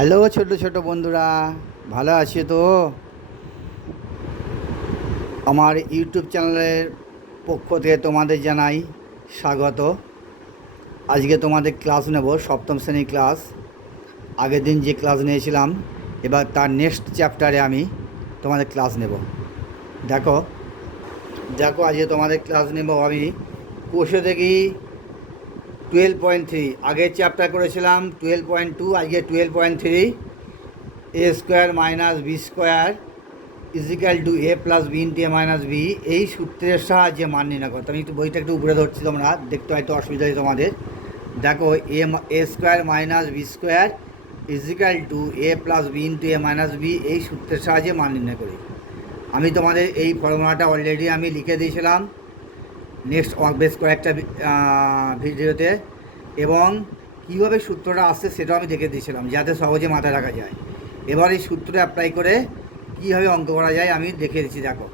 Hello ছোট ছোট বন্ধুরা, ভালো আছো তো? আমার ইউটিউব চ্যানেলের পক্ষ থেকে তোমাদের জানাই স্বাগত। আজকে তোমাদের ক্লাস নেব, সপ্তম শ্রেণীর ক্লাস। আগের দিন যে ক্লাস নিয়েছিলাম, এবার তার নেক্সট চ্যাপ্টারে আমি তোমাদের ক্লাস নেব। দেখো দেখো আজকে তোমাদের ক্লাস নেব আমি কোষে দেখি 12.3। আগের চ্যাপ্টার করেছিলাম 12.2, আজকে 12.3। A square minus B square is equal to A plus B into A minus B, এই সূত্রের সাহায্যে মান নির্ণয় করতে। আমি একটু বইটা একটু উপরে ধরছি, তোমরা দেখতে হয়তো অসুবিধা হয় তোমাদের। দেখো A square minus B square is equal to A plus B into A minus B, এই সূত্রের সাহায্যে মান নির্ণয় করি। আমি তোমাদের এই ফর্মুলাটা অলরেডি আমি লিখে দিয়েছিলাম নেক্সট বেশ কয়েকটা ভিডিওতে, এবং কীভাবে সূত্রটা আসছে সেটাও আমি দেখে দিয়েছিলাম, যাতে সহজে মাথায় রাখা যায়। এবার এই সূত্রটা অ্যাপ্লাই করে কীভাবে অঙ্ক করা যায় আমি দেখিয়ে দিচ্ছি। দেখো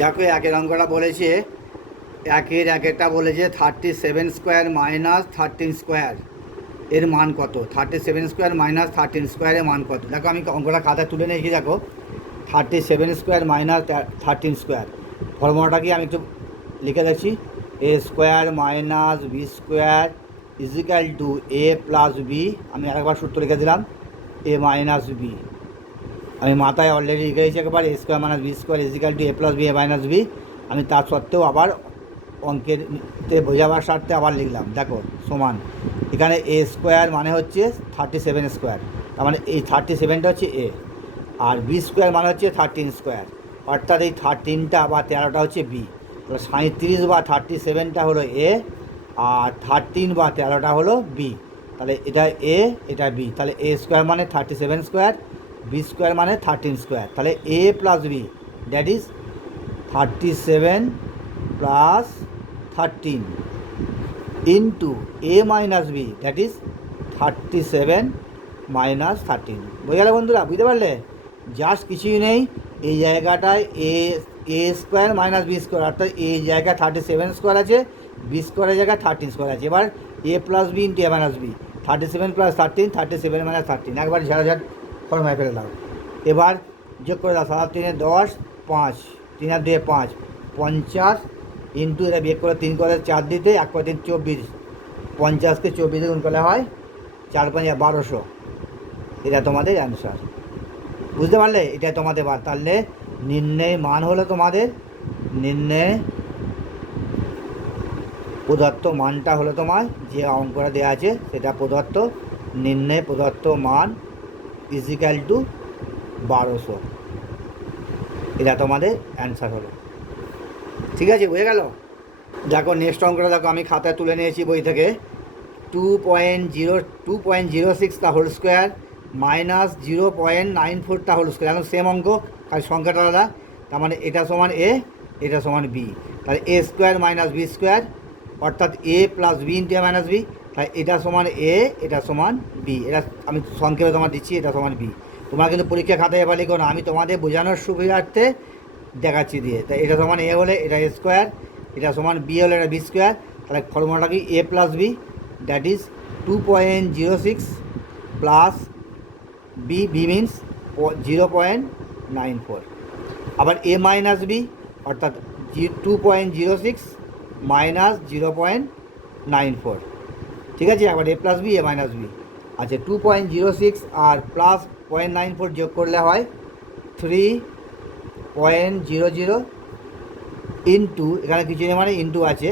দেখো একের অঙ্কটা বলেছে, একেরটা বলেছে 37 স্কোয়ার মাইনাস 13 স্কোয়ার এর মান কত। 37 স্কোয়ার মাইনাস 13 স্কোয়ারের মান কত। দেখো আমি অঙ্কটা খাতায় তুলে নিয়েছি। দেখো 37 স্কোয়ার মাইনাস 13 স্কোয়ার ফর্মুলাটা কি আমি একটু লিখে দিচ্ছি। A square minus B square is equal to A plus B, আমি আরেকবার সূত্র লিখে দিলাম, এ মাইনাস বি। আমি মাথায় অলরেডি লিখে দিয়েছি একবার, A square minus B square is equal to A plus B A minus B. আমি তা সত্ত্বেও আবার অঙ্কেরতে বোঝাবার স্বার্থে আবার লিখলাম। দেখো সমান, এখানে এ স্কোয়ার মানে হচ্ছে 37 স্কোয়ার, তার মানে এই 37টা হচ্ছে এ, আর বি স্কোয়ার মানে হচ্ছে 13 স্কোয়ার, অর্থাৎ এই 13টা বা 13টা হচ্ছে বি। তাহলে 37 বা 37টা হলো এ, আর 13 বা 13টা হলো বি। তাহলে এটা এ, এটা বি। তাহলে এ স্কোয়ার মানে 37 স্কোয়ার, বি স্কোয়ার মানে 13 স্কোয়ার। তাহলে এ plus B that is 37 plus 13 into A minus B that is 37 minus 13। বুঝে গেল বন্ধুরা? বুঝতে পারলে? জাস্ট কিছুই নেই, এই জায়গাটায় এ স্কোয়ার মাইনাস বি স্কোয়ার, অর্থাৎ এই জায়গায় 37 স্কোয়ার আছে, বি স্কোয়ারের জায়গায় 13 স্কোয়ার আছে। এবার এ প্লাস বি ইন্টু এ মাইনাস বি, 37 প্লাস 13, 37 মাইনাস 13, একবার ঝাড়াঝাড় ফর্মায় ফেলে দাও। এবার যোগ করে দাও, 7 3 10, 5 3 আর 2 5, 50 ইন্টু এটা বিয়োগ করে 3 করে 4 দিতে 1 করে 3 24, 50কে 24 গুণ করলে হয় 4 5 1200। এটা তোমাদের অ্যান্সার। বুঝতে পারলে? এটা তোমাদের তাহলে নির্ণয় মান হলো তোমাদের, নির্ণয় প্রদত্ত মানটা হলো তোমার যে অঙ্কটা দেওয়া আছে সেটা প্রদত্ত, নির্ণয় প্রদত্ত মান ইজিক্যাল টু 1200। এটা তোমাদের অ্যান্সার হলো। ঠিক আছে, বুঝে গেল? দেখো নেক্সট অঙ্কটা দেখো আমি খাতায় তুলে নিয়েছি বই থেকে। 2.06 তা হোল স্কোয়ার মাইনাস 0.94 তা হোল স্কোয়ার, এখন সেম অঙ্ক, কারণ সংখ্যাটা আলাদা। তার মানে এটা সমান এ, এটা সমান বি। তাহলে a square minus B square, অর্থাৎ a plus B into A minus B. তাই এটা সমান এ, এটা সমান বি। এটা আমি সংক্ষেপে তোমার দিচ্ছি, এটা সমান বি। তোমরা কিন্তু পরীক্ষা খাতায় এবার লিখো না, আমি তোমাদের বোঝানোর সুবিধার্থে দেখাচ্ছি দিয়ে। তাই এটা সমান এ হলে এটা এ স্কোয়ার, এটা সমান বি হলে এটা বি স্কোয়ার। তাহলে ফর্মুলাটা কি? A plus B that is 2.06 plus B, B means 0.94। আবার এ মাইনাস বি অর্থাৎ 2.06 মাইনাস 0.94। ঠিক আছে, আবার A plus B, A minus B. আচ্ছা, 2.06 আর প্লাস 0.94 যোগ করলে হয় 3.00 ইন্টু, এখানে কিছু নেই মানে ইন্টু আছে,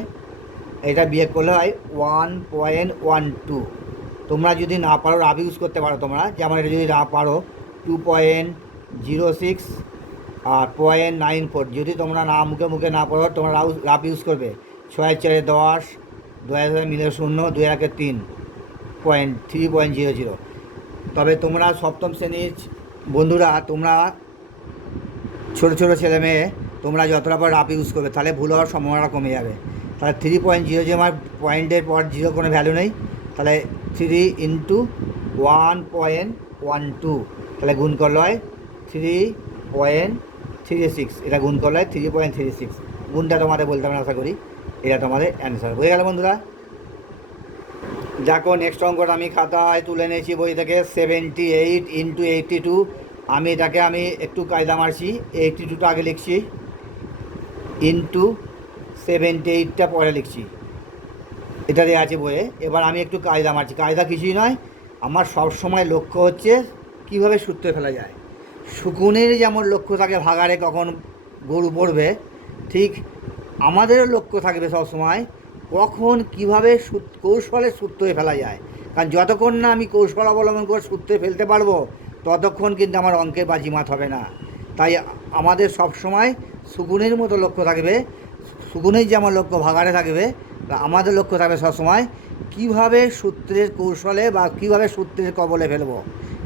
এটা বিয়োগ করলে হয় 1.12। তোমরা যদি না পারো রাফ ইউজ করতে পারো তোমরা, যেমন এটা যদি না পারো 2.06 আর 0.94, যদি তোমরা না মুখে মুখে না পড়ো তোমরা রাফ ইউজ করবে। 6 4 10, 2 মিলে 0, 2 1 3, 3.00। তবে তোমরা সপ্তম শ্রেণীর বন্ধুরা, তোমরা ছোটো ছোটো ছেলে মেয়ে, তোমরা যতটা পর রাফ ইউজ করবে তাহলে ভুল হওয়ার সম্ভাবনা কমে যাবে। তাহলে 3.00, আমার পয়েন্টের পর জিরো কোনো ভ্যালু নেই, তাহলে 3 ইন্টু 1.12, তাহলে গুণ করলে হয় 3.36। এটা গুণ করলে হয় 3.36। গুণটা তোমাদের বলতে হবে না, আশা করি। এটা তোমাদের অ্যান্সার। হয়ে গেল বন্ধুরা? দেখো নেক্সট অঙ্কটা আমি খাতায় তুলে নিয়েছি বই থেকে 78 ইন্টু 82। আমি এটাকে একটু কায়দা মারছি, 82টা আগে লিখছি, ইন্টু 78টা পরে লিখছি, এটা দেওয়া আছে বইয়ে। এবার আমি একটু কায়দা মারছি, কায়দা কিছুই নয়, আমার সব সময় লক্ষ্য হচ্ছে কীভাবে সূত্রে ফেলা যায়। শকুনের যেমন লক্ষ্য থাকে ভাগাড়ে কখন গরু পড়বে, ঠিক আমাদেরও লক্ষ্য থাকবে সবসময় কখন কীভাবে কৌশলে সূত্রে ফেলা যায়। কারণ যতক্ষণ না আমি কৌশল অবলম্বন করে সূত্রে ফেলতে পারবো ততক্ষণ কিন্তু আমার অঙ্কের বাজিমাত হবে না। তাই আমাদের সবসময় শকুনের মতো লক্ষ্য থাকবে, শকুনের যেমন লক্ষ্য ভাগাড়ে থাকবে, আমাদের লক্ষ্য থাকবে সবসময় কীভাবে সূত্রের কৌশলে বা কীভাবে সূত্রের কবলে ফেলবো।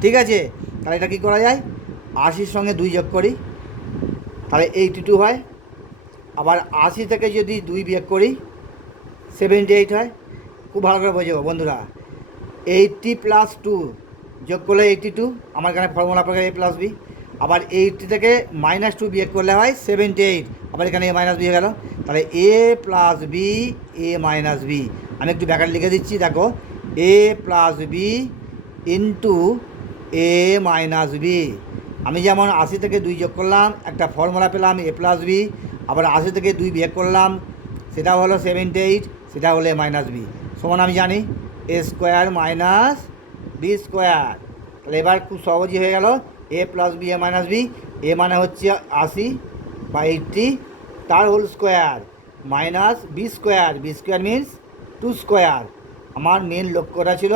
ঠিক আছে, তাহলে এটা কী করা যায়, 80-র সঙ্গে 2 যোগ করি, তাহলে 82 হয়। আবার 80 থেকে যদি 2 বিয়োগ করি 78 হয়। খুব ভালো করে বোঝো বন্ধুরা, 80 + 2 যোগ করলে 82, আমার এখানে ফর্মুলা প্রকার a + b। আবার 80 থেকে -2 বিয়োগ করলে হয় 78, আবার এখানে a - b হয়ে গেল। তাহলে a + b, a - b। আমি একটু ব্যাখ্যা লিখে দিচ্ছি, দেখো a + b into a - b। আমি যেমন 80 থেকে 2 যোগ করলাম, একটা ফর্মুলা পেলাম a + b, আবার 80 থেকে 2 বিয়োগ করলাম, সেটা হলো 78, সেটা হলো a - b সমান আমি জানি a² - b²। তাহলে এবার খুব সহজই হয়ে গেল, a + b, a - b। a মানে হচ্ছে 80 বা 80, তার whole square, minus b², b² means 2²। আমার মেন লক্ষ্যটা ছিল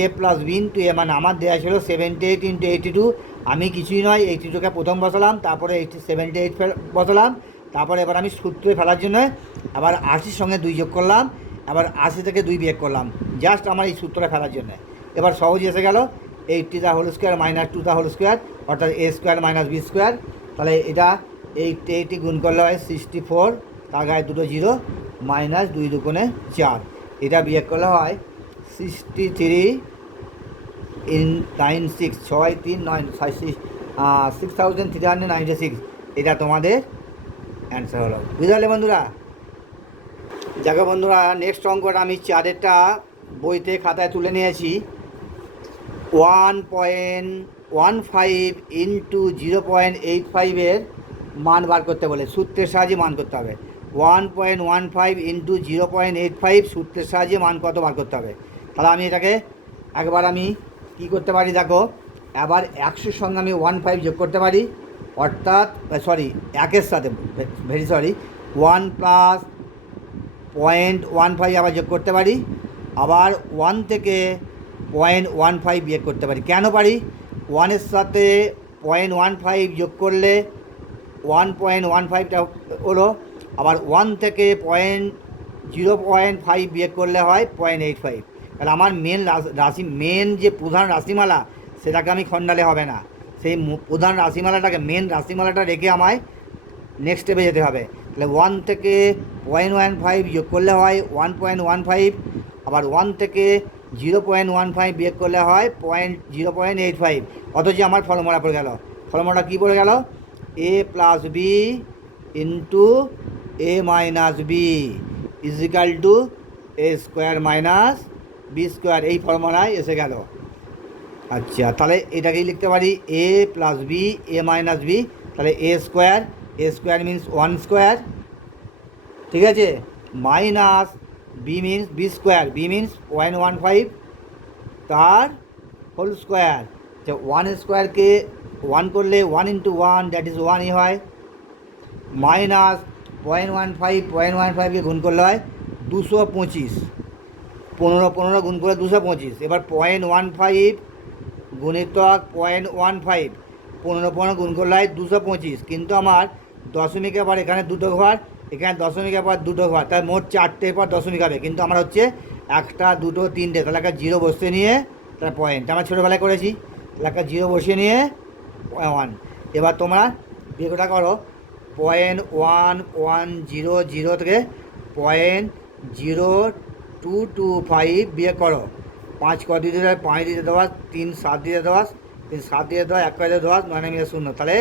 a + b ইন্টু a, মানে আমার দেওয়া ছিল 78 ইন্টু 82। আমি কিছুই নয়, 82কে প্রথম বসালাম, তারপরে 78 বসালাম, তারপরে এবার আমি সূত্রে ফেলার জন্য আবার 80-র সঙ্গে 2 যোগ করলাম, আবার 80 থেকে 2 বিয়োগ করলাম, জাস্ট আমার এই সূত্রটা ফেলার জন্য। এবার সহজে এসে গেল 80 whole square minus 2 whole square, অর্থাৎ a² - b²। তাহলে এটা 80 গুণ করলে হয় 64, তার গায়ে 2 জিরো, মাইনাস 2 × 2 = 4। এটা বিয়োগ করলে হয় 63 in 96, 6 3 9 6396। এটা তোমাদের অ্যান্সার হলো। বুঝতে পারলে বন্ধুরা? দেখো বন্ধুরা, নেক্সট অঙ্কটা আমি 4-এরটা বইতে খাতায় তুলে নিয়েছি। 1.15 ইন্টু 0.85 মান বার করতে বলে, সূত্রের সাহায্যে মান করতে হবে। 1.15 ইন্টু 0.85 সূত্রের সাহায্যে মান কত বার করতে হবে। তাহলে আমি এটাকে একবার আমি কী করতে পারি, দেখো এবার 100-র সঙ্গে আমি 15 যোগ করতে পারি, অর্থাৎ সরি 1-এর সাথে ভেরি সরি 1 + 0.15 আবার যোগ করতে পারি, আবার 1 থেকে 0.15 বিয়োগ করতে পারি। কেন পারি? 1-এর সাথে 0.15 যোগ করলে 1.15টা হলো, আবার 1 থেকে 0.5 বিয়োগ করলে হয় 0.85। তাহলে আমার মেন রাশি, মেন যে প্রধান রাশিমালা, সেটাকে আমি খণ্ডালে হবে না, সেই প্রধান রাশিমালাটাকে, মেন রাশিমালাটা রেখে আমায় নেক্সট স্টেপে যেতে হবে। তাহলে 1 থেকে 0.15 যোগ করলে হয় 1.15, আবার 1 থেকে 0.15 বিয়োগ করলে হয় 0.85। অথচ আমার ফর্মুলা পড়ে গেল, ফর্মুলাটা কী পড়ে গেল, a + b into a - b is equal to a² - b²। এই ফর্মুলায় এসে গেল। আচ্ছা, তাহলে এটাকেই লিখতে পারি a + b, a - b। তাহলে a² মিনস 1², ঠিক আছে, minus b means b², b means 0.15 তার হোল স্কোয়ার। যে 1² 1 করলে 1 × 1 দ্যাট ইজ 1ই হয়, মাইনাস 0.15 গুণ করলে হয় 225, 15 গুণ করে 225। এবার 0.15 গুণিতক 0.15, 15 গুণ করলে হয় 225। কিন্তু আমার দশমিকের পর এখানে 2টো ঘর, এখানে দশমিকের পর 2টো ঘর, তাই মোট 4টের পর দশমিক হবে। কিন্তু আমার হচ্ছে 1টা 2টো 3টে, তাহলে একটা 0 বসতে নিয়ে, তাহলে পয়েন্ট আমরা ছোটোবেলায় করেছি, তাহলে একটা 0 বসিয়ে নিয়ে 1। এবার তোমরা বিয়োগটা করো, 0.1100 থেকে 0.0225 বিয়োগ করো। 5 ক দিতে দেয়, 5 দিতে 10, 3 7 দিতে 10, 3 7 দিতে 10, 1 দিতে 10, 9 মিলে 0, তাহলে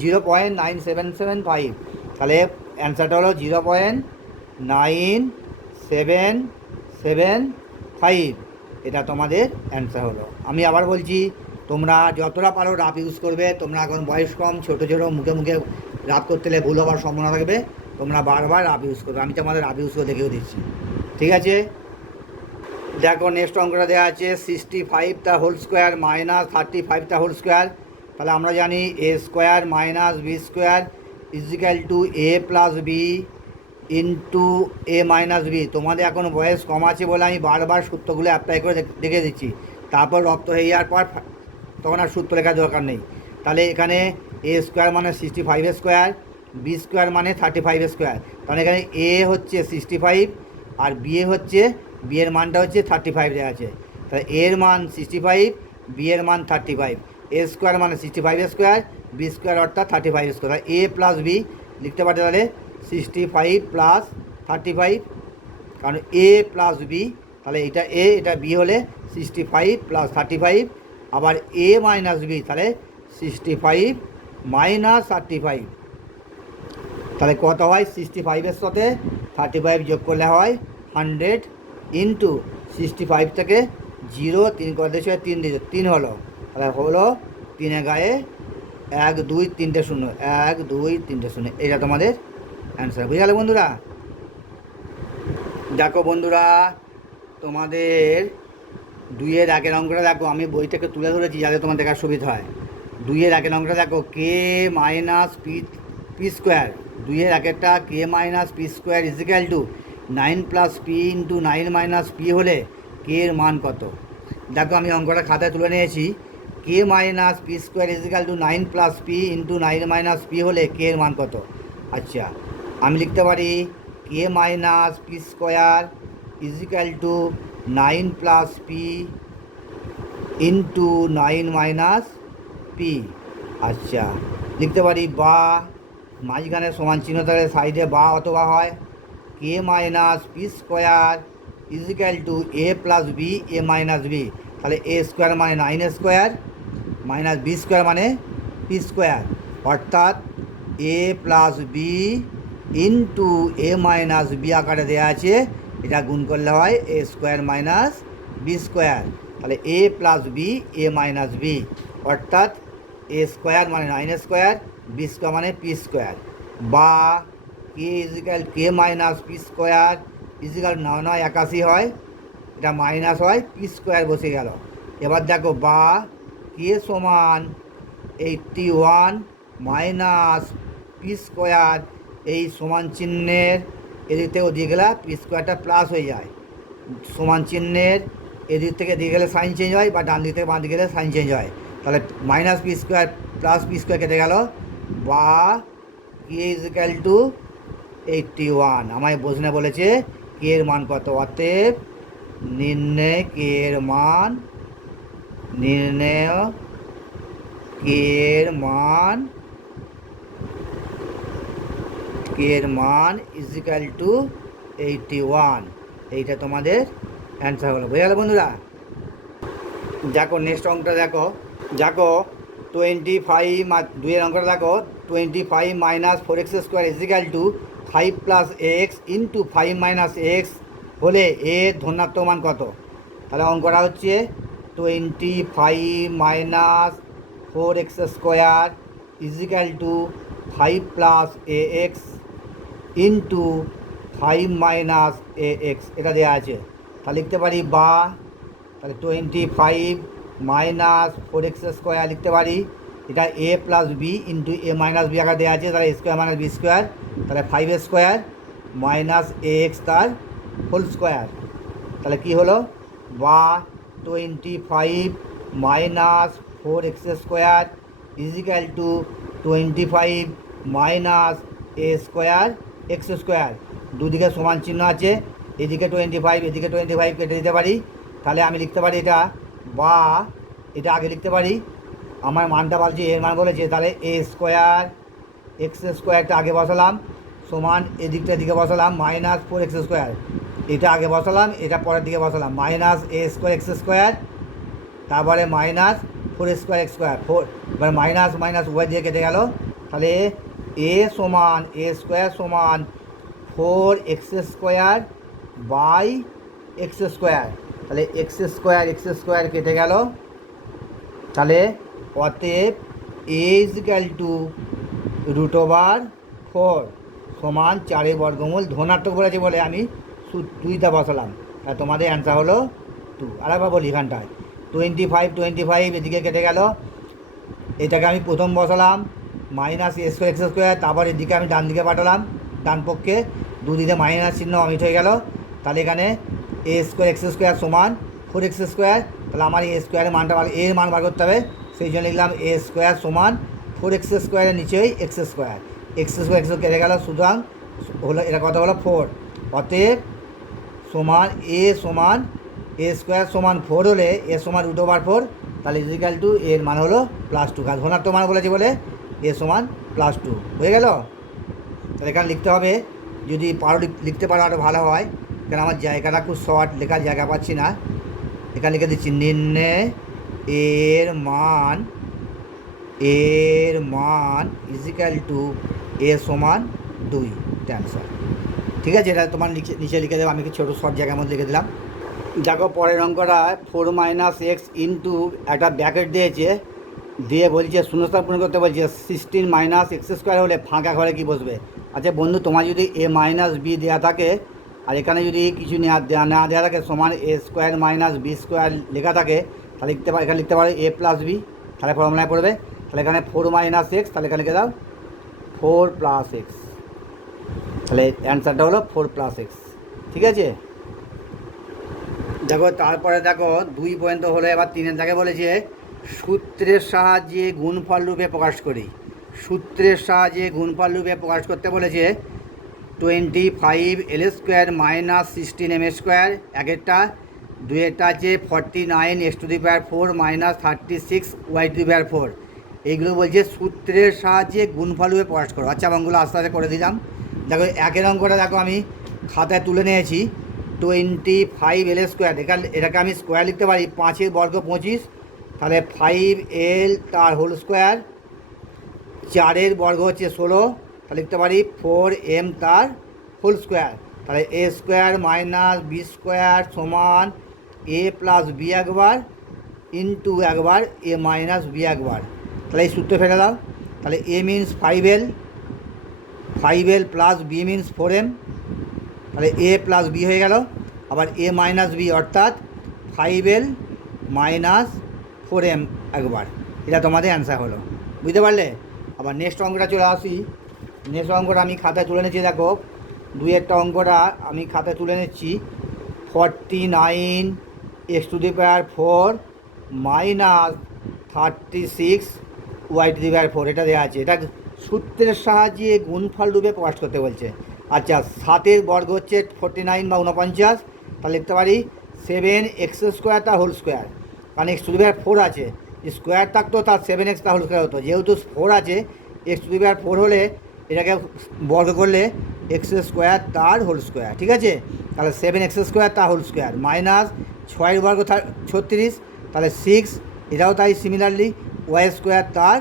0.9775। তাহলে অ্যান্সারটা হলো 0.9775। এটা তোমাদের অ্যান্সার হলো। আমি আবার বলছি, তোমরা যতটা পারো রাফ ইউজ করবে। তোমরা এখন বয়স কম, ছোটো ছোটো, মুখে মুখে রাফ করতে গেলে ভুল হওয়ার সম্ভাবনা থাকবে। তোমরা বারবার রাফ ইউজ করবে। আমি তোমাদের রাফ ইউজ করে দেখেও দিচ্ছি, ঠিক আছে? দেখো নেক্সট অঙ্কটা দেওয়া আছে 65 তা হোল স্কোয়ার মাইনাস 35 তা হোল স্কোয়ার। তাহলে আমরা জানি a square minus B square is equal to A plus B into A minus b. তোমাদের এখন বয়স কম আছে বলে আমি বারবার সূত্রগুলো অ্যাপ্লাই করে দেখে দিচ্ছি। তারপর রক্ত হয়ে যাওয়ার পর তখন আর সূত্র লেখার দরকার নেই। তাহলে এখানে এ স্কোয়ার মানে 65 স্কোয়ার, বি স্কোয়ার মানে 35 স্কোয়ার। তাহলে এখানে এ হচ্ছে 65 আর বি এ হচ্ছে, বি এর মানটা হচ্ছে 35 দেওয়া আছে। তাহলে এর মান 65, বি এর মান 35। এ স্কোয়ার মানে 65 স্কোয়ার, বি স্কোয়ার অর্থাৎ 35 স্কোয়ার। তাহলে এ প্লাস বি লিখতে পারতে তাহলে 65 প্লাস 35, কারণ এ প্লাস বি, তাহলে এটা এ এটা বি হলে 65 প্লাস 35। আবার এ মাইনাস বি তাহলে 65 মাইনাস 35। তাহলে কত হয়? 65-এর সাথে 35 যোগ করলে হয় 100 ইন্টু 65 থেকে 0 3 কত দেশে 3 দিয়েছে 3 হলো। তাহলে হলো 3 গায়ে 1 2 3টে শূন্য, 1 2 3টে শূন্য। এটা তোমাদের অ্যান্সার। বুঝে গেল বন্ধুরা? দেখো বন্ধুরা, তোমাদের 2-এর 1-এর অঙ্কটা দেখো, আমি বই থেকে তুলে ধরেছি যাতে তোমার দেখার সুবিধা হয়। 2-এর 1-এর অঙ্কটা দেখো, কে মাইনাস পি স্কোয়ার। 2-এর 1-এরটা k minus P square is equal to 9 plus p into 9 minus p হলে কে এর মান কত? দেখো আমি অঙ্কটা খাতায় তুলে নিয়েছি। K minus P square is equal to 9 plus p into 9 minus p হলে কে এর মান কত? আচ্ছা, আমি লিখতে পারি k minus P square is equal to 9 plus p into 9 minus p. আচ্ছা, লিখতে পারি বা, মাঝখানে সমান চিহ্ন থাকলে সাইডে বা অথবা হয়। K minus P square is equal to A plus B A minus b. তাহলে এ স্কোয়ার মানে 9 স্কোয়ার মাইনাস বি স্কোয়ার মানে পি স্কোয়ার, অর্থাৎ a plus B into A minus b আকারে দেওয়া আছে। এটা গুণ করলে হয় a square minus B square. তাহলে এ plus B A minus b, অর্থাৎ এ স্কোয়ার মানে 9 স্কোয়ার, বি স্কোয়ার মানে পি স্কোয়ার। বা কে ইজিক্যাল কে মাইনাস পি স্কোয়ার ইজিক্যাল 9 9 81 হয়, এটা মাইনাস হয়, পি স্কোয়ার বসে গেল। এবার দেখো বা কে সমান 81 মাইনাস পি স্কোয়ার, এই সমান চিহ্নের এদিক থেকে ওদিকে গেলে পি স্কোয়ারটা প্লাস হয়ে যায়। সমান চিহ্নের এদিক থেকে দিয়ে গেলে সাইন চেঞ্জ হয়, বা ডান দিক থেকে বাঁ দিকে গেলে সাইন চেঞ্জ হয়। তাহলে minus P square plus P square কেটে গেল। বা কে ইজিক্যাল টু 81। আমায় প্রশ্নে বলেছে কে এর মান কত, অতএব নির্ণয় কে এর মান, নির্ণয় কে এর মান, কে এর মান ইজিক্যাল টু 81। এইটা তোমাদের অ্যান্সার হলো। বুঝে গেল বন্ধুরা? দেখো নেক্সট অঙ্কটা দেখো, দেখো 25 2-এর অঙ্কটা দেখো 25 minus 4x square is equal to 5 plus x into 5 minus x হলে এর ধনাত্মক মান কত? তাহলে অঙ্কটা হচ্ছে 25 minus 4x square is equal to 5 plus a x into 5 minus a x, এটা দেওয়া আছে। তাহলে লিখতে পারি বা, তাহলে 25 মাইনাস 4x স্কোয়ার লিখতে পারি, এটা a plus B into A minus B আকার দেওয়া আছে। তাহলে স্কোয়ার মাইনাস বি স্কোয়ার, তাহলে 5 স্কোয়ার মাইনাস এ এক্স তার হোল স্কোয়ার। তাহলে কী হলো? বা 25 minus 4x square is equal to 25 minus a square x square. দুদিকে সমান চিহ্ন আছে, এদিকে 25 এদিকে 25 কেটে দিতে পারি। তাহলে আমি লিখতে পারি এটা বা, এটা আগে লিখতে পারি, আমার মানটা বলছি এর মান বলেছে। তাহলে এ স্কোয়ার এক্স স্কোয়ারটা আগে বসালাম, সমান এদিকটা দিকে বসালাম মাইনাস 4x স্কোয়ার, এটা আগে বসালাম, এটা পরের দিকে বসালাম minus a square x square, তারপরে মাইনাস 4 স্কোয়ার এক্স স্কোয়ার 4, এবার মাইনাস মাইনাস উভয় দিয়ে কেটে গেল। তাহলে এ সমান এ স্কোয়ার সমান 4x square by x square. তাহলে এক্স স্কোয়ার কেটে গেল। তাহলে অতএব এ ইজিক্যাল টু √4 সমান 4 বর্গমূল ধনাত্মক বলেছে বলে আমি 2টা বসালাম। তাই তোমাদের অ্যান্সার হলো 2। আরেকবার বলি এখানটায় 25 এদিকে কেটে গেল, এটাকে আমি প্রথম বসালাম minus a square x square, তারপর এদিকে আমি ডান দিকে পাঠালাম, ডান পক্ষে দুদিকে মাইনাস চিহ্ন অমিট হয়ে গেল। তাহলে এখানে এ স্কোয়ার এক্স স্কোয়ার সমান 4x স্কোয়ার। তাহলে আমার এ স্কোয়ারের মানটা এর মান বার করতে হবে, সেই জন্য লিখলাম এ স্কোয়ার সমান 4x স্কোয়ারের নিচেই এক্স স্কোয়ার কেটে গেল, সুতরাং হলো এটা কত হলো 4। অতএব সমান এ স্কোয়ার সমান 4 হলে এ সমান √4, তাহলে ইজিক্যাল টু এর মান হলো +2। কাজ ধনাত্মক মান বলেছে বলে এ সমান +2 হয়ে গেল। তাহলে এখানে লিখতে হবে, যদি পারো লিখতে পারো আরও ভালো হয়, কারণ আমার জায়গাটা খুব শর্ট, লেখার জায়গা পাচ্ছি না। এখানে লিখে দিচ্ছি নির্ণয় এর মান ইজিক্যাল টু এ সমান 2 অ্যান্সার। ঠিক আছে, এটা তোমার নিচে লিখে দেবো, আমি কি ছোটো শর্ট জায়গার মধ্যে লিখে দিলাম। দেখো পরের অঙ্কটা 4 - x ইন্টু একটা ব্র্যাকেট দিয়েছে, দিয়ে বলছে শূন্যস্থান পূরণ করতে বলছে 16 - x স্কোয়ার হলে ফাঁকা ঘরে কী বসবে। আচ্ছা বন্ধু, তোমার যদি a - b দেওয়া থাকে আর এখানে যদি কিছু না দেওয়া থাকে সমান a স্কোয়ার - b স্কোয়ার লেখা থাকে, তাহলে এখানে লিখতে পারো a + b, তাহলে ফর্মুলায় পড়বে। তাহলে এখানে 4 - x, তাহলে এখানে লিখে দাও 4 + x, তাহলে অ্যান্সারটা হলো 4 + x। ঠিক আছে, দেখো তারপরে দেখো 2 পর্যন্ত হলো, এবার 3-এর দাগে বলেছে সূত্রের সাহায্যে গুণফল রূপে প্রকাশ করি। সূত্রের সাহায্যে গুণফল রূপে প্রকাশ করতে বলেছে 25l² - 16m² একেরটা, দুয়েরটা আছে 49x⁴ - 36y⁴। এইগুলো বলছে সূত্রের সাহায্যে গুণফল রূপে প্রকাশ করো। আচ্ছা অঙ্কগুলো আস্তে আস্তে করে দিলাম। দেখো একের অঙ্কটা দেখো আমি খাতায় তুলে নিয়েছি 25l², এটাকে আমি স্কোয়ার লিখতে পারি, 5 বর্গ 25, তাহলে 5l তার হোল স্কোয়ার, 4 বর্গ হচ্ছে 16, তাহলে লিখতে পারি 4m তার হোল স্কোয়ার। তাহলে a স্কোয়ার - b স্কোয়ার সমান a + b একবার ইন্টু একবার a - b একবার। তাহলে এই সূত্রে ফেলে দাও। তাহলে a means 5l + b means 4m, তাহলে a + b হয়ে গেল। আবার a - b অর্থাৎ 5l - 4m একবার। এটা তোমাদের অ্যান্সার হলো, বুঝতে পারলে। আবার নেক্সট অঙ্কটা চলে আসি। নেক্সট অঙ্কটা আমি খাতায় তুলে নিচ্ছি, দেখো 2-এরটা অঙ্কটা আমি খাতায় তুলে নিচ্ছি 49x⁴ - 36y⁴, এটা দেওয়া আছে। এটা সূত্রের সাহায্যে গুণফল রূপে প্রকাশ করতে বলছে। আচ্ছা 7 বর্গ হচ্ছে 49 বা 49, তাহলে লিখতে পারি 7x² তার হোল স্কোয়ার, কারণ x⁴ আছে, স্কোয়ার থাকতো তার 7x তার হোল স্কোয়ার হতো, যেহেতু 4 আছে x⁴ হলে এটাকে বর্গ করলে x² তার হোল স্কোয়ার। ঠিক আছে, তাহলে 7x² তার হোল স্কোয়ার মাইনাস 6 বর্গ 36, তাহলে 6, এটাও তাই সিমিলারলি y² তার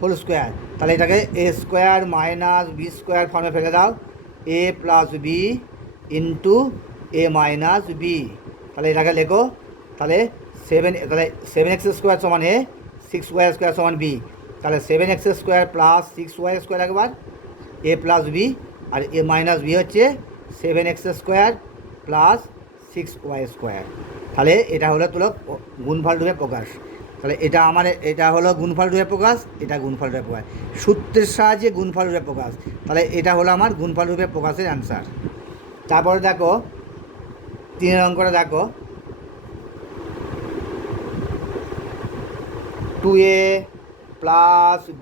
হোল স্কোয়ার। তাহলে এটাকে a স্কোয়ার - b স্কোয়ার ফর্মে ফেলে দাও, a + b into a - b, তাহলে এটাকে লেখো। তাহলে 7x² সমান a, 6y² সমান b, তাহলে 7x² + 6y² একবার a + b, R a - b হচ্ছে 7x² + 6y²। তাহলে এটা হলো তুলো গুণফল রূপে প্রকাশ। তাহলে এটা হলো গুণফল রূপে প্রকাশ, এটা গুণফল রূপে প্রকাশ, সূত্রের সাহায্যে গুণফল রূপে প্রকাশ। তাহলে এটা হলো আমার গুণফল রূপে প্রকাশের অ্যান্সার। তারপরে দেখো 3-এর অঙ্কটা দেখো 2a +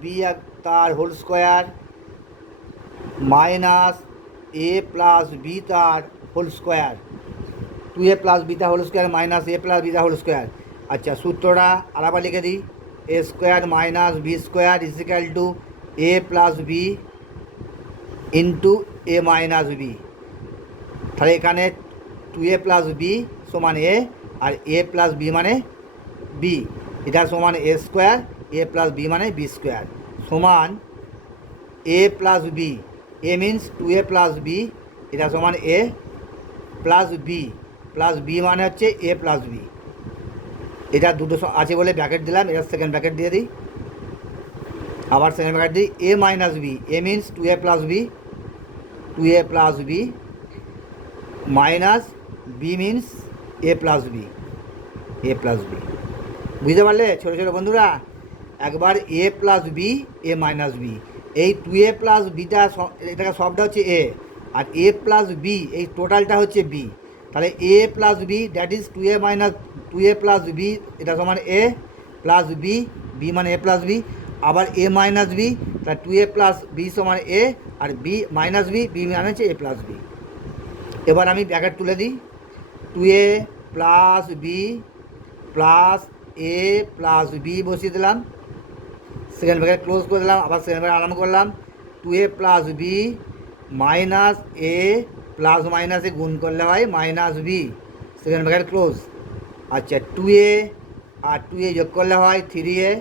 b তার whole square minus a + b তার হোল স্কোয়ার, 2a + b তার whole square minus a + b তার হোল স্কোয়ার। আচ্ছা সূত্রটা আলাদা লিখে দিই, a square - b square is equal to a + b into a - b। তাহলে এখানে 2a + b সমান a, আর a + b মানে b, এটা সমান a স্কোয়ার, a + b মানে b স্কোয়ার সমান a + b, a means 2a + b, এটা সমান a + b, প্লাস বি মানে হচ্ছে এ প্লাস বি। এটা দুটো আছে বলে ব্র্যাকেট দিলাম, এটা সেকেন্ড ব্র্যাকেট দিয়ে দিই, আবার সেকেন্ড ব্র্যাকেট দিই। A minus B, a means two A plus b, two A plus b minus b means a plus B, a plus b. বুঝতে পারলে ছোটো ছোটো বন্ধুরা? একবার a plus B, A minus B, এই টু এ plus বিটা এটাকে সবটা হচ্ছে এ, আর এ প্লাস বি এই টোটালটা হচ্ছে বি। তাহলে এ plus B that is two a minus two A plus b, এটা সমান এ প্লাস বি, বি মানে এ প্লাস বি। আবার এ মাইনাস বি, তাহলে টু এ প্লাস বি সমান এ, আর বি মাইনাস বি, বি মানে হচ্ছে এ প্লাস বি। এবার আমি ব্র্যাকেট তুলে দিই, টু এ প্লাস বি প্লাস এ প্লাস বি বসিয়ে দিলাম, সেকেন্ড ব্র্যাকেট ক্লোজ করে দিলাম, আবার সেকেন্ড ব্র্যাকেট আরম্ভ করলাম। Two A plus b minus a plus মাইনাসে গুণ করলে হয় minus b, second bracket close. আচ্ছা, টু এ আর টু এ যোগ করলে হয় থ্রি এ,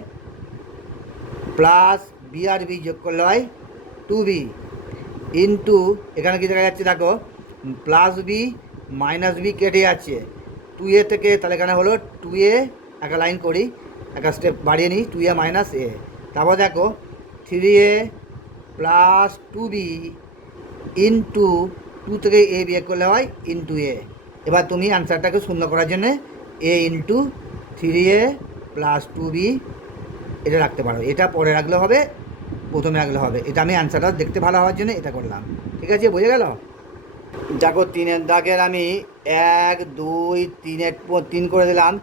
প্লাস বি আর বি যোগ করলে হয় টু বি, ইন্টু এখানে কি দেখা যাচ্ছে দেখো, প্লাস বি মাইনাস বি কেটে যাচ্ছে, টু এ থেকে, তাহলে এখানে হলো টু এ, একটা লাইন করি, একটা স্টেপ বাড়িয়ে নিই, টু এ মাইনাস এ, তারপর দেখো three a plus two b into two থেকে এ বিয়োগ করলে হয় ইন্টু এ। এবার তুমি অ্যান্সারটাকে শূন্য করার জন্যে এ into three a plus two B এটা রাখতে পারো, এটা পরে রাখলে হবে, প্রথমে রাখলে হবে। এটা আমি অ্যান্সারটা দেখতে ভালো হওয়ার জন্য এটা করলাম। ঠিক আছে, বোঝা গেল? দেখো তিনের দাগের আমি এক দুই তিনের তিন করে দিলাম,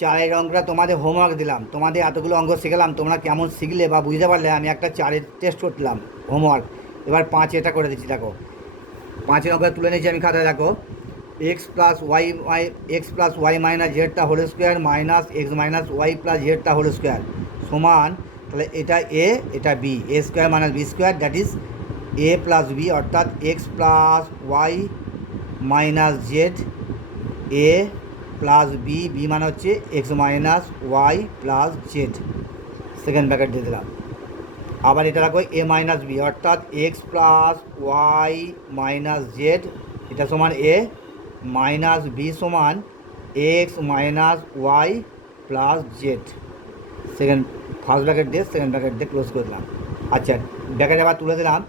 চারের অঙ্কটা তোমাদের হোমওয়ার্ক দিলাম, তোমাদের এতগুলো অঙ্ক শিখলাম, তোমরা কেমন শিখলে বা বুঝতে পারলে আমি একটা চারের টেস্ট করলাম হোমওয়ার্ক। এবার পাঁচ এটা করে দিচ্ছি, দেখো পাঁচের অঙ্কটা তুলে নিয়েছি আমি খাতায়, দেখো এক্স প্লাস ওয়াই মাইনাস জেডটা whole square minus x minus y plus জেডটা হোল স্কোয়ার সমান, তাহলে এটা এ এটা b, a square minus B square that is a plus b, অর্থাৎ x plus y minus z a plus B, b মানে হচ্ছে x minus y plus z, second bracket দিয়ে দিলাম। আবার এটা রাখবো এ মাইনাস বি, অর্থাৎ x plus y minus z, এটা সমান এ মাইনাস বি সমান x minus y plus z, first bracket দিয়ে সেকেন্ড ব্র্যাকেট দিয়ে ক্লোজ করে দিলাম। আচ্ছা, ব্র্যাকেট আবার তুলে দিলাম,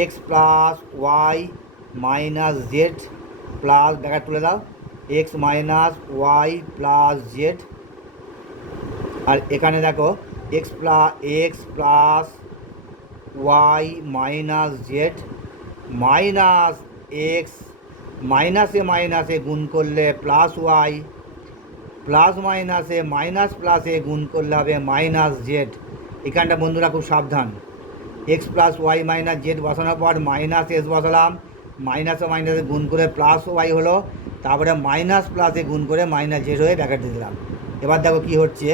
x plus y minus z plus, bracket তুলে দাও, x minus y plus z, আর এখানে দেখো x plus y minus z minus x, মাইনাসে গুণ করলে প্লাস ওয়াই, প্লাস মাইনাসে মাইনাস প্লাসে গুণ করলে হবে মাইনাস জেড। এখানটা বন্ধুরা খুব সাবধান, x plus y minus z বসানোর পর মাইনাস এস বসালাম, মাইনাসে গুণ করে প্লাস ওয়াই হলো, তারপরে মাইনাস প্লাসে গুণ করে মাইনাস জেড হয়ে ব্র্যাকেট দিয়ে দিলাম। এবার দেখো কি হচ্ছে,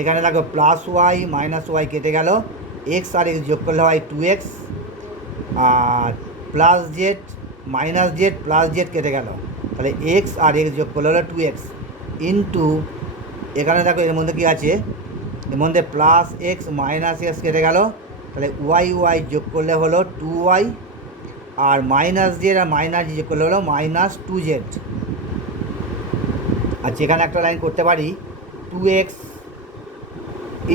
এখানে দেখো প্লাস ওয়াই মাইনাস ওয়াই কেটে গেল, এক্স আর এক্স যোগ করলে হয় টু এক্স, আর plus z minus z plus z কেটে গেল, তাহলে এক্স আর এক্স যোগ করলে হলো টু এক্স ইন্টু, এখানে দেখো এর মধ্যে কী আছে, এর মধ্যে প্লাস এক্স মাইনাস এক্স কেটে গেল, তাহলে ওয়াই যোগ করলে হলো টু ওয়াই, আর মাইনাস জেড আর মাইনাস যোগ করলে হলো মাইনাস টু জেড। আচ্ছা, এখানে একটা লাইন করতে পারি, টু এক্স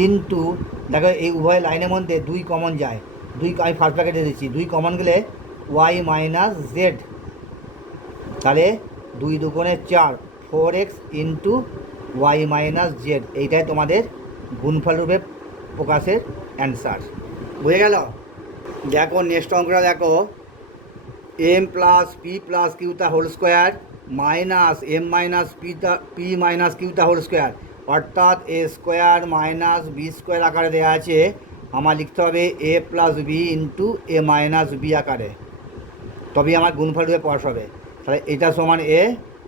ইন্টু, দেখো এই উভয় লাইনের মধ্যে দুই কমন যায়, আমি ফার্স্ট ব্র্যাকেটে দিচ্ছি, দুই কমন গেলে ওয়াই মাইনাস জেড, তাহলে দুই দুগুণে চার, four x into y minus z, এইটাই তোমাদের গুণফল রূপে প্রকাশের অ্যান্সার। বুঝে গেল? দেখো নেক্সট অঙ্কটা দেখো, এম প্লাস পি প্লাস কিউটা whole square minus m minus p minus কিউটা হোল স্কোয়ার, অর্থাৎ a square minus B square আকারে দেওয়া আছে, আমার লিখতে হবে a plus B into A minus b আকারে, তবেই আমার গুণফল রূপে প্রকাশ হবে। তাহলে এটা সমান এ,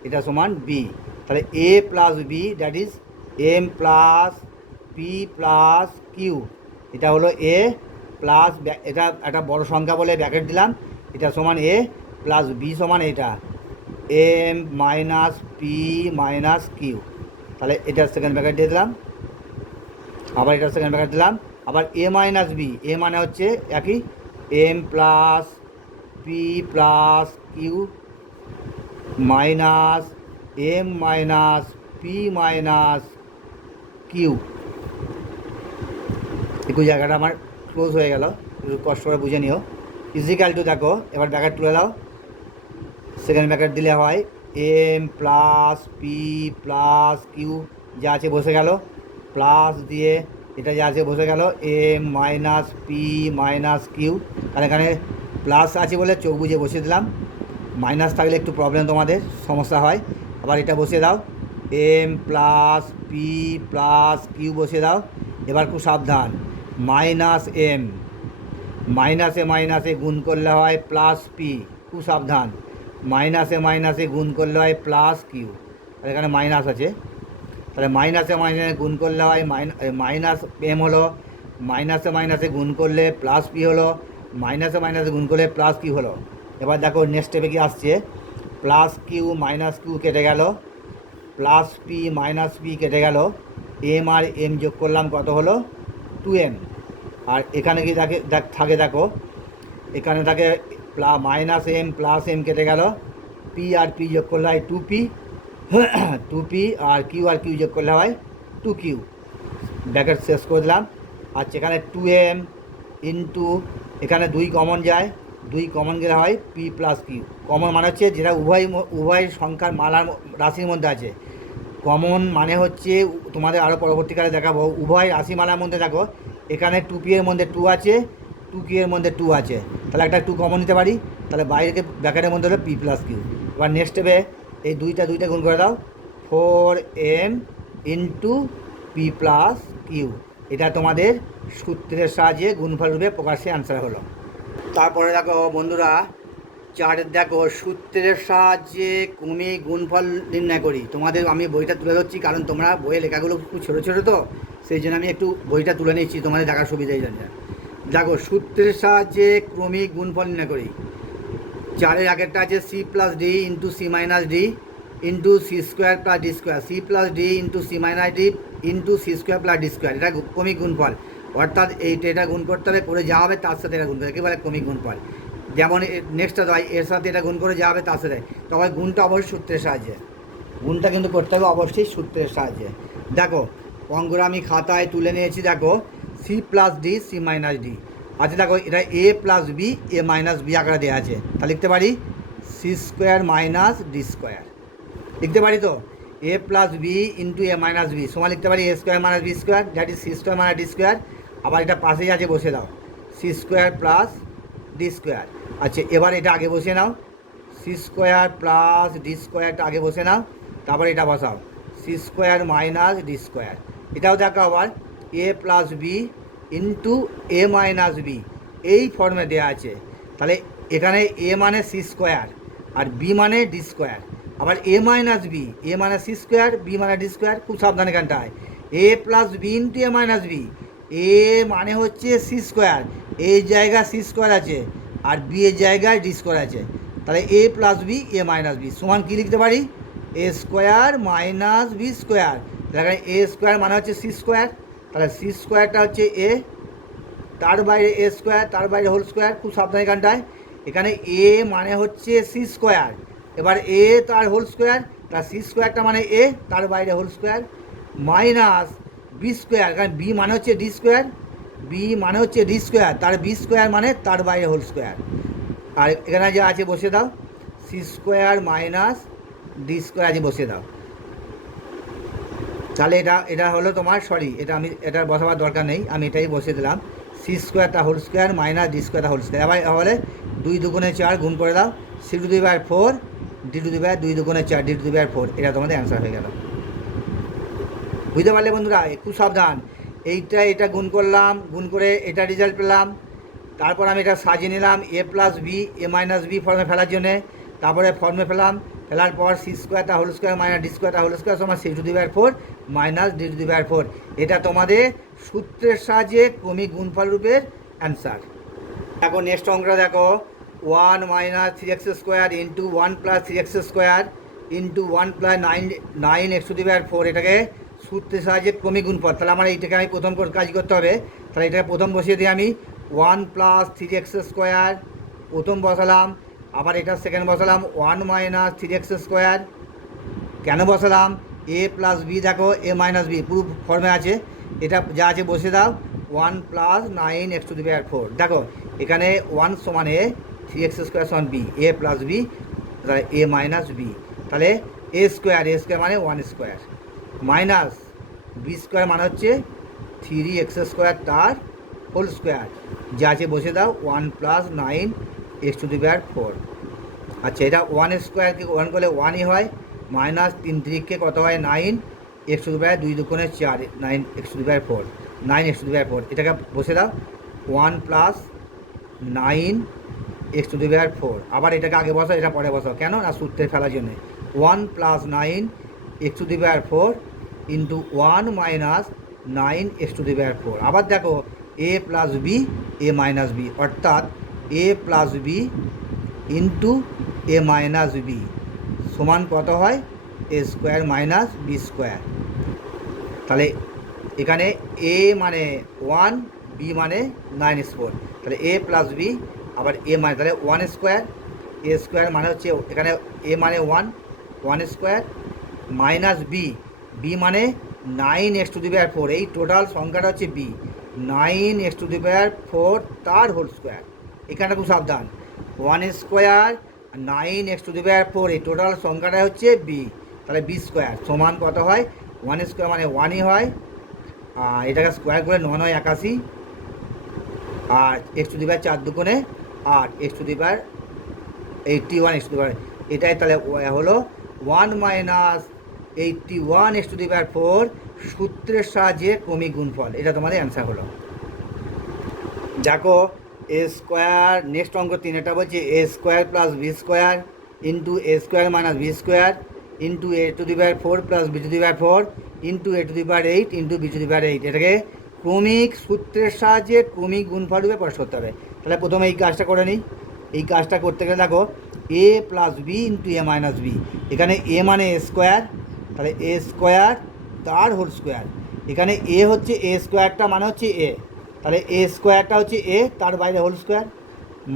এটা সমান বি, তাহলে এ plus B that is m plus p plus q, এটা হলো এ প্লাস, এটা একটা বড় সংখ্যা বলে ব্র্যাকেট দিলাম, এটা সমান এ প্লাস বি সমান এটা m minus p minus q, তাহলে এটা সেকেন্ড ব্র্যাকেট দিয়ে দিলাম, আবার এটা সেকেন্ড ব্র্যাকেট দিলাম, আবার এ মাইনাস বি, এ মানে হচ্ছে একই m plus p plus q minus m minus p minus q. একটু জায়গাটা আমার ক্লোজ হয়ে গেল, একটু কষ্ট করে বুঝে নিও। ইজিক্যাল টু দেখো, এবার ব্যাকেট তুলে দাও, সেকেন্ড ব্যাকেট দিলে হয় m plus p plus q, যা আছে বসে গেল, প্লাস দিয়ে এটা যা আছে বসে গেল m minus p minus q. কারণ এখানে প্লাস আছে বলে চোখ বুঝে বসিয়ে দিলাম, মাইনাস থাকলে একটু প্রবলেম তোমাদের সমস্যা হয়। আবার এটা বসিয়ে দাও, m plus p plus q বসিয়ে দাও। এবার খুব সাবধান, মাইনাস এম, মাইনাসে মাইনাসে গুণ করলে হয় প্লাস পি, খুব সাবধান, মাইনাসে মাইনাসে গুণ করলে হয় প্লাস কিউ। আর এখানে মাইনাস আছে, তাহলে মাইনাসে মাইনাসে গুণ করলে হয় মাইনাস এম হলো, মাইনাসে মাইনাসে গুণ করলে প্লাস পি হলো, মাইনাসে মাইনাসে গুণ করলে প্লাস কিউ হলো। এবার দেখো নেক্সট স্টেপে কি আসছে, প্লাস কিউ মাইনাস কিউ কেটে গেল, প্লাস পি মাইনাস পি কেটে গেল, এম আর এম যোগ করলাম কত হলো 2m। আর এখানে কি থাকে দেখো, এখানে থাকে মাইনাস এম প্লাস এম কেটে গেল, পি আর পি যোগ করলে হয় 2p, 2p আর কিউ যোগ করলে হয় 2q। ব্র্যাকেট শেষ করে দিলাম। আর এখানে 2m ইন্টু, এখানে 2 কমন যায়, 2 কমন গেলে হয় পি প্লাস কিউ। কমন মানে হচ্ছে যেটা উভয় সংখ্যার মালার রাশির মধ্যে আছে। কমন মানে হচ্ছে তোমাদের আরও পরবর্তীকালে দেখাবো, উভয় রাশিমালার মধ্যে দেখো এখানে 2p এর মধ্যে 2 আছে, 2q এর মধ্যে 2 আছে, তাহলে একটা 2 কমন নিতে পারি, তাহলে বাইরে ব্র্যাকেটের মধ্যে হলো পি প্লাস কিউ। এবার নেক্সট স্টেপে এই দুইটা গুণ করে দাও, 4m into P plus q. এটা তোমাদের সূত্রের সাহায্যে গুণফল রূপে প্রকাশ্যে অ্যান্সার হলো। তারপরে দেখো বন্ধুরা, চার্ট দেখো, সূত্রের সাহায্যে ক্রমিক গুণফল নির্ণয় করি। তোমাদের আমি বইটা তুলে ধরছি কারণ তোমরা বইয়ের লেখাগুলো খুব ছোটো ছোটো, তো সেই জন্য আমি একটু বইটা তুলে নিচ্ছি তোমাদের দেখার সুবিধার জন্য। দেখো সূত্রের সাহায্যে ক্রমিক গুণফল নির্ণয় করি। চারের আগেরটা আছে c plus d into c minus d into c square plus d square, c plus d into c minus d into c square plus d square. এটা ক্রমিক গুণফল, অর্থাৎ এটা গুণ করতে হবে, করে যা হবে তার সাথে এটা গুণ করে, একেবারে ক্রমিক গুণফল। যেমন নেক্সটটা দেয় এর সাথে এটা গুণ করে যা হবে তার সাথে, তবে গুণটা অবশ্যই সূত্রের সাহায্যে, গুণটা কিন্তু করতে হবে অবশ্যই সূত্রের সাহায্যে। দেখো অঙ্কটা আমি খাতায় তুলে নিয়েছি, দেখো c plus d c minus d আচ্ছা। দেখো এটা a plus B A minus b আকারে দেওয়া আছে, তাহলে লিখতে পারি c square minus D square, লিখতে পারি তো a plus B into A minus b সমান লিখতে পারি a square minus B square, that is c square minus D square. আবার এটা পাশেই আছে বসে দাও, c square plus d square. আচ্ছা এবার এটা আগে বসে নাও, সি স্কোয়ার প্লাস ডি স্কোয়ারটা আগে বসে নাও, তারপর এটা বসাও C square minus D square. এটাও দেখো আবার A plus B into A minus B, এই ফর্মে দেওয়া আছে। তাহলে এখানে এ মানে সি স্কোয়ার আর বি মানে ডি স্কোয়ার, আবার এ মাইনাস বি, এ মানে সি স্কোয়ার বি মানে ডি স্কোয়ার। খুব সাবধান এখানটায়, A plus B into A minus B, A মানে হচ্ছে সি স্কোয়ার, এই জায়গায় সি স্কোয়ার আছে আর বি এর জায়গায় ডি স্কোয়ার আছে, তাহলে এ plus B A minus b সমান কী লিখতে পারি a square minus B square. তাহলে এ স্কোয়ার মানে হচ্ছে সি স্কোয়ার, তাহলে সি স্কোয়ারটা হচ্ছে এ, তার বাইরে এ স্কোয়ার, তার বাইরে হোল স্কোয়ার। খুব সাবধান এখানটায়, এখানে এ মানে হচ্ছে সি স্কোয়ার, এবার এ তার হোল স্কোয়ার, তার সি স্কোয়ারটা মানে এ তার বাইরে whole square minus B square, কারণ বি মানে হচ্ছে ডি স্কোয়ার, বি মানে হচ্ছে ডি স্কোয়ার, তার বি স্কোয়ার মানে তার বাইরে হোল স্কোয়ার। আর এখানে যা আছে বসে দাও, c square minus D square আছে বসে দাও। তাহলে এটা হলো তোমার, সরি এটা আমি এটার বসাবার দরকার নেই, আমি এটাই বসে দিলাম, সি স্কোয়ারটা হোল স্কোয়ার মাইনাস ডি স্কোয়ারটা হোল স্কোয়ার। এবার হলে 2 দুগুণে 4 গুণ করে দাও, c to the power 4 d to the power 2 দুগুণে 4 ডি টু দি পাওয়ার 4, এটা তোমাদের অ্যান্সার হয়ে গেল। বুঝতে পারলে বন্ধুরা? একটু সাবধান, এটা গুণ করলাম, গুণ করে এটা রেজাল্ট পেলাম, তারপর আমি এটা সাজিয়ে নিলাম a plus B A minus b ফর্মে ফেলার জন্যে, তারপরে ফর্মে ফেলার পর সি স্কোয়ারটা হোল স্কোয়ার মাইনাস ডি স্কোয়ারটা হোল স্কোয়ার সমান c to the power 4 minus d to the power 4। এটা তোমাদের সূত্রের সাহায্যে ক্রমিক গুণফল রূপের অ্যান্সার। দেখো নেক্সট অঙ্কটা দেখো, 1 minus 3x square into 1 plus 3x square into 1 plus 9x to the power 4, এটাকে সূত্রের সাহায্যে ক্রমিক গুণফল। তাহলে আমার এইটাকে আমি প্রথম কাজ করতে হবে, তাহলে এটাকে প্রথম বসিয়ে দিই আমি 1 প্লাস 3x স্কোয়ার প্রথম বসালাম, আবার এটা সেকেন্ড বসালাম 1 মাইনাস 3x স্কোয়ার, কেন বসালাম? এ প্লাস বি, দেখো এ মাইনাস বি পুরো ফর্মে আছে, এটা যা আছে বসে দাও। 1 প্লাস 9x⁴। দেখো এখানে 1 সমান এ, 3x² সমান বি, এ প্লাস বি, তাহলে এ মাইনাস বি, তাহলে এ স্কোয়ার মানে 1² মাইনাস বি স্কোয়ার মানে হচ্ছে 3x² তার হোল স্কোয়ার, যা আছে বসে দাও। 1 প্লাস 9x⁴। আচ্ছা, এটা 1² 1 করলে 1ই হয়, মাইনাস 3 3 কত হয় 9, x⁴, 2 2 4, 9x⁴, 9x⁴, এটাকে বসে দাও। 1 প্লাস 9x⁴, আবার এটাকে আগে বসাও, এটা পরে বসাও, কেন না সূত্রে ফেলার জন্যে। 1 plus 9x⁴ into 1 minus 9x⁴। আবার দেখো এ প্লাস বি, এ মাইনাস বি, অর্থাৎ a plus B into A minus b সমান কত হয়? A square minus B square. তাহলে এখানে এ মানে 1, বি মানে 9x⁴, তাহলে এ প্লাস বি, আবার এ মানে, তাহলে 1² এ স্কোয়ার মানে হচ্ছে এখানে এ মানে 1² মাইনাস বি, বি মানে 9x⁴, এই টোটাল সংখ্যাটা হচ্ছে বি, 9x⁴ তার হোল স্কোয়ার। এখানে খুব সাবধান, 1² 9x⁴, এই টোটাল সংখ্যাটা হচ্ছে বি, তাহলে বি স্কোয়ার সমান কত হয়? 1² মানে 1ই হয়, আর এটাকে স্কোয়ার করে 9 9 81, আর x⁴ 4 2 8, x⁴ 81, এটাই তাহলে হলো 1 মাইনাস 81x⁴ সূত্রের সাহায্যে ক্রমিক গুণফল। এটা তোমাদের অ্যান্সার হলো। দেখো এ স্কোয়ার, নেক্সট অঙ্ক 3, এটা বলছে a² plus b square into a² minus B square into a⁴ plus b⁴ into a⁴ into b⁴। এটাকে ক্রমিক সূত্রের সাহায্যে ক্রমিক গুণফল রূপে প্রকাশ করতে হবে। তাহলে প্রথমে এই কাজটা করে নিই। এই কাজটা করতে গেলে দেখো এ প্লাস বি ইন্টু এ মাইনাস বি, এখানে এ মানে এ স্কোয়ার, তাহলে এ স্কোয়ার তার হোল স্কোয়ার। এখানে এ হচ্ছে এ স্কোয়ারটা মানে হচ্ছে এ, তাহলে এ স্কোয়ারটা হচ্ছে এ তার বাইরে হোল স্কোয়ার,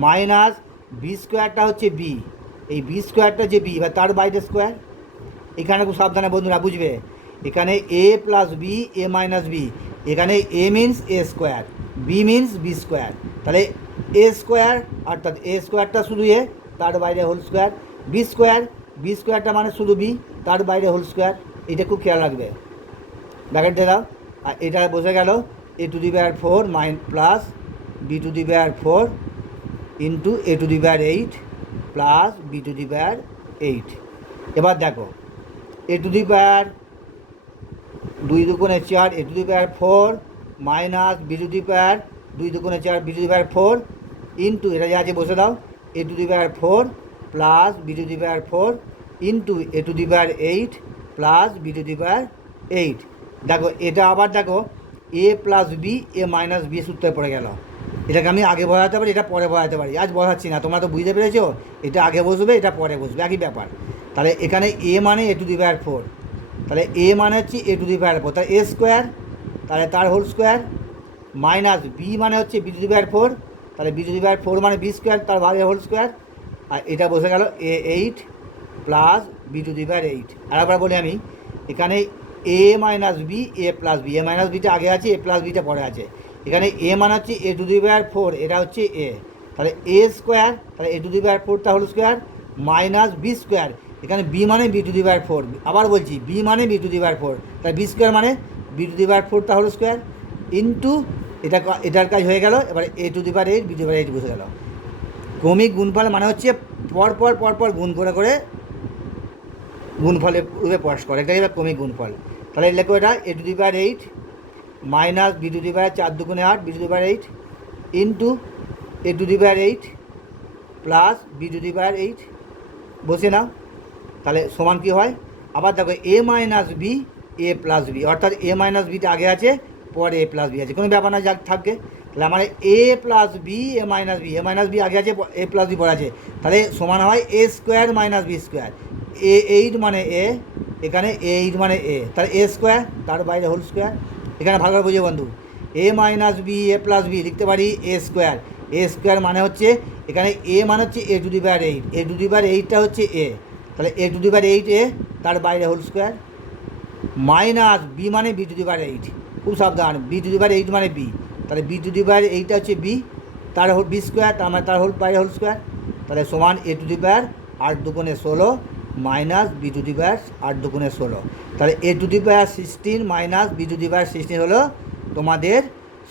মাইনাস বি স্কোয়ারটা হচ্ছে বি, এই বি স্কোয়ারটা হচ্ছে বি বা তার বাইরে স্কোয়ার। এখানে খুব সাবধানে বন্ধুরা বুঝবে, এখানে a plus B, A minus b, এখানে a means a square, b means b square, তাহলে এ স্কোয়ার অর্থাৎ এ স্কোয়ারটা শুধু এ তার বাইরে whole square, b square, b স্কোয়ারটা মানে শুধু বি তার বাইরে হোল স্কোয়ার। এটা খুব খেয়াল রাখবে, ব্র্যাকেট দিয়ে দাও। আর এটা বসে গেল a⁴ mine plus b⁴ into a⁴ plus b⁴। এবার দেখো a⁴ 2 2 4, a⁴ minus b⁴ 2 2 4, b⁴ into এটা যা আছে বসে দাও, a⁴ plus b⁴ into a⁴ plus b⁴। দেখো এটা আবার দেখো এ প্লাস বি, এ মাইনাস বি সূত্রে পড়ে গেল। এটাকে আমি আগে বসাতে পারি, এটা পরে বসাতে পারি, আজ বসাচ্ছি না, তোমরা তো বুঝতে পেরেছো, এটা আগে বসবে এটা পরে বসবে, একই ব্যাপার। তাহলে এখানে এ মানে a⁴, তাহলে এ মানে হচ্ছে a⁴, তাহলে এ স্কোয়ার, তাহলে তার হোল স্কোয়ার, মাইনাস বি মানে হচ্ছে b⁴, তাহলে b⁴ মানে বি স্কোয়ার তার বাইরে হোল স্কোয়ার, আর এটা বসে গেল a⁴ প্লাস b⁴। আর একবার বলি আমি, এখানে এ minus B, a plus B, A minus beta আগে আছে, এ প্লাস বিটা পরে আছে। এখানে এ মানে হচ্ছে a⁴, এটা হচ্ছে এ, তাহলে এ স্কোয়ার, তাহলে a⁴ তা whole square minus B square, এখানে বি মানে b⁴, আবার বলছি বি মানে b⁴, তাহলে বি স্কোয়ার মানে b⁴ তা হোল স্কোয়ার ইন্টু এটার কাজ হয়ে গেল। এবার a⁴ b⁴ বসে গেল। ক্রমিক গুণফল মানে হচ্ছে পরপর গুণ করে গুণফলে রূপে প্রকাশ করে, এটাই হলো ক্রমিক গুণফল। তাহলে লেখো এটা a⁴ minus b⁴ 4 2 8, b⁴ into a⁴ plus b⁴ বসে নাও। তাহলে সমান কী হয়? আবার দেখো এ minus B, a plus b, অর্থাৎ এ মাইনাস বিটা আগে আছে, পরে এ প্লাস বি আছে, কোনো ব্যাপার না, যা থাকবে। তাহলে আমার এ প্লাস বি, এ মাইনাস বি আগে আছে, এ প্লাস বি পরে আছে, তাহলে সমান হয় a square minus B square. a⁴ মানে এ, এখানে a⁴ মানে এ, তাহলে এ স্কোয়ার তার বাইরে হোল স্কোয়ার। এখানে ভালো করে বুঝে বন্ধু, এ minus B, a plus B লিখতে পারি এ স্কোয়ার মানে হচ্ছে এখানে এ মানে হচ্ছে a⁴, a⁴ হচ্ছে এ, তাহলে a⁴ এ তার বাইরে হোল স্কোয়ার, মাইনাস বি মানে বি টু দি পাওয়ার 8, খুব সাবধান, বি টু দি পাওয়ার 8 মানে বি, তাহলে বি টু দি পাওয়ার 8 হচ্ছে বি, তার হোল বি স্কোয়ার, তার মানে তার হোল বাইরে হোল স্কোয়ার, তাহলে সমান এ টু দি পাওয়ার 8 দুগুণে 16 minus b to the power 8 দুগুণে 16, তাহলে a to the power 16 minus b to the power 16 হলো তোমাদের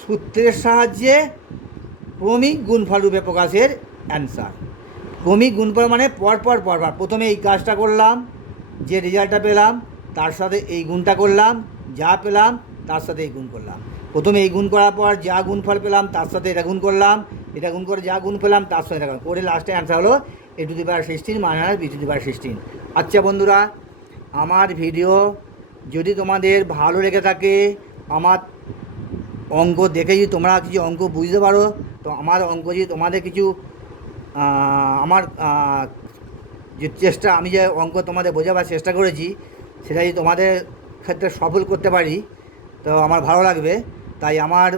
সূত্রের সাহায্যে ক্রমিক গুণফল রূপে প্রকাশের অ্যান্সার। ক্রমিক গুণফল মানে পরপর পরপর, প্রথমে এই কাজটা করলাম, যে রেজাল্টটা পেলাম তার সাথে এই গুণটা করলাম, যা পেলাম তার সাথে এই গুণ করলাম, প্রথমে এই গুণ করার পর যা গুণফল পেলাম তার সাথে এটা গুণ করলাম, এটা গুণ করে যা গুণ পেলাম তার সাথে এটা গুণ করে লাস্টে অ্যান্সার হলো a to the power 16 minus b to the power 16। আচ্ছা বন্ধুরা, আমার ভিডিও যদি তোমাদের ভালো লেগে থাকে, আমার অঙ্ক দেখে যদি তোমরা কিছু অঙ্ক বুঝতে পারো, তো আমার অঙ্ক যদি তোমাদের কিছু আমার যে চেষ্টা, আমি যে অঙ্ক তোমাদের বোঝাবার চেষ্টা করেছি সেটা যদি তোমাদের ক্ষেত্রে সফল করতে পারি তো আমার ভালো লাগবে। তাই আমার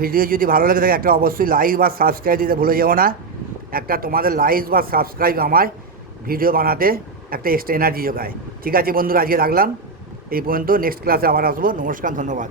ভিডিও যদি ভালো লেগে থাকে একটা অবশ্যই লাইক বা সাবস্ক্রাইব দিতে ভুলে যেও না। একটা তোমাদের লাইক বা সাবস্ক্রাইব আমার ভিডিও বানাতে একটা এক্সট্রা এনার্জি যোগায়। ঠিক আছে বন্ধুরা, আজকে রাখলাম এই পর্যন্ত, নেক্সট ক্লাসে আবার আসবো। নমস্কার, ধন্যবাদ।